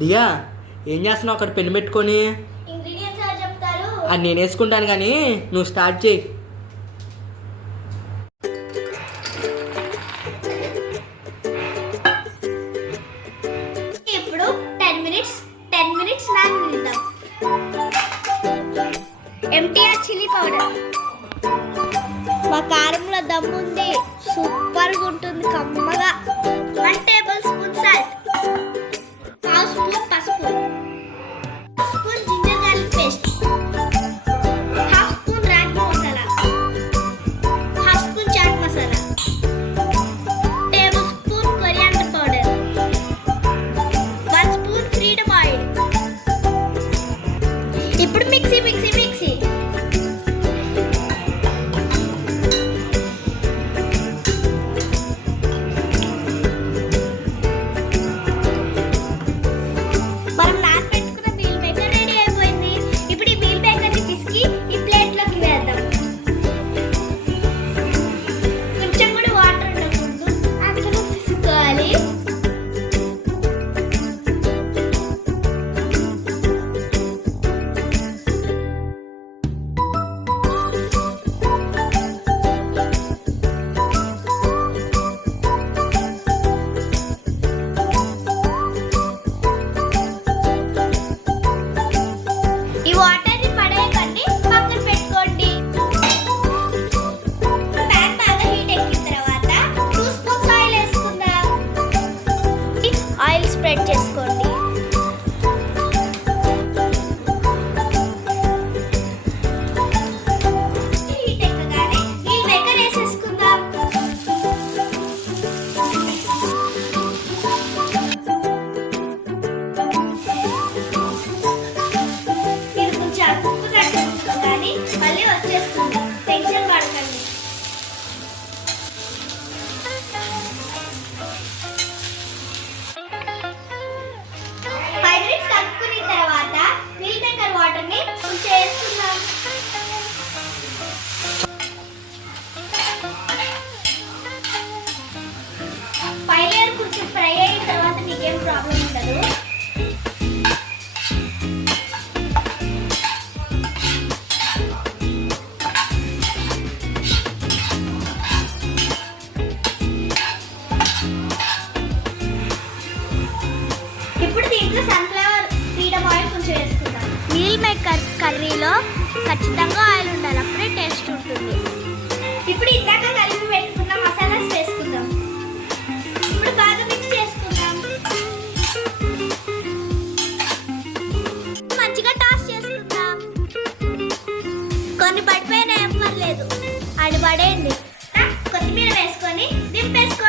దియా, ఏం చేస్తున్నావు అక్కడ పెన్ను పెట్టుకొని? ఇంగ్రీడియంట్స్ ఎవరు చెప్తారు? అది నేను వేసుకుంటాను కానీ నువ్వు స్టార్ట్ చేయి. ఇప్పుడు 10 మినిట్స్ నాననిద్దాం. MTR chilli powder. మా కారంలో దమ్ముంది, సూపర్గా ఉంటుంది, కమ్మగా. 1 టేబుల్ స్పూన్ సాల్ట్, 1/2 స్పూన్ పసుపు, spoon ginger garlic paste, 1/2 spoon రాగి masala, 1/2 spoon chaat masala, tablespoon coriander powder, 1 spoon Freedom oil. ఇప్పుడు మిక్సీ మిక్సీ మిక్సీ. మనం నానబెట్టుకున్న మీల్ మేకర్ రెడీ అయిపోయింది. ఇప్పుడు ఈ మీల్ మేకర్ని పిసికి ఈ ప్లేట్లోకి వేద్దాం. కొంచెం కూడా వాటర్ ఉండకూడదు, అందుకని పిసుకోవాలి. ఈ వాటర్ని పడేయకండి, పక్కన పెట్టుకోండి. ప్యాన్ బాగా హీట్ ఎక్కిన తర్వాత 2 స్పూన్స్ ఆయిల్ వేసుకుందాం. ఆయిల్ స్ప్రెడ్ చేసుకోండి. హీట్ ఎక్కగానే మీల్ మేకర్ వేసేసుకుందాం. మీరు కొంచెం ఉప్పు తగ్గుతుంది కానీ మళ్ళీ వచ్చేస్తుంది, టెన్షన్ పడకండి. ఫైవ్ మినిట్స్ కలుపుకున్న తర్వాత మీల్ మేకర్ వాటర్ని కొంచెం వేసుకుందాం. పై లేయర్ కొంచెం ఫ్రై అయిన తర్వాత మీకేం ప్రాబ్లం ఉండదు. ఇప్పుడు దీంట్లో సన్ఫ్లవర్ ఫ్రీడమ్ ఆయిల్ కొంచెం వేసుకుందాం. మీల్ మేకర్ కర్రీలో ఖచ్చితంగా ఆయిల్ ఉండాలి, అప్పుడే టేస్ట్ ఉంటుంది. ఇప్పుడు ఇందాక కలిపి పెట్టుకున్న మసాలాస్ వేసుకుందాం. ఇప్పుడు బాగా మిక్స్ చేసుకుందాం. మంచిగా టాస్ చేసుకుందాం. కొన్ని పడిపోయినా ఏం పర్లేదు, అది పడేయండి. కొత్తిమీర వేసుకొని దింపేసుకోండి.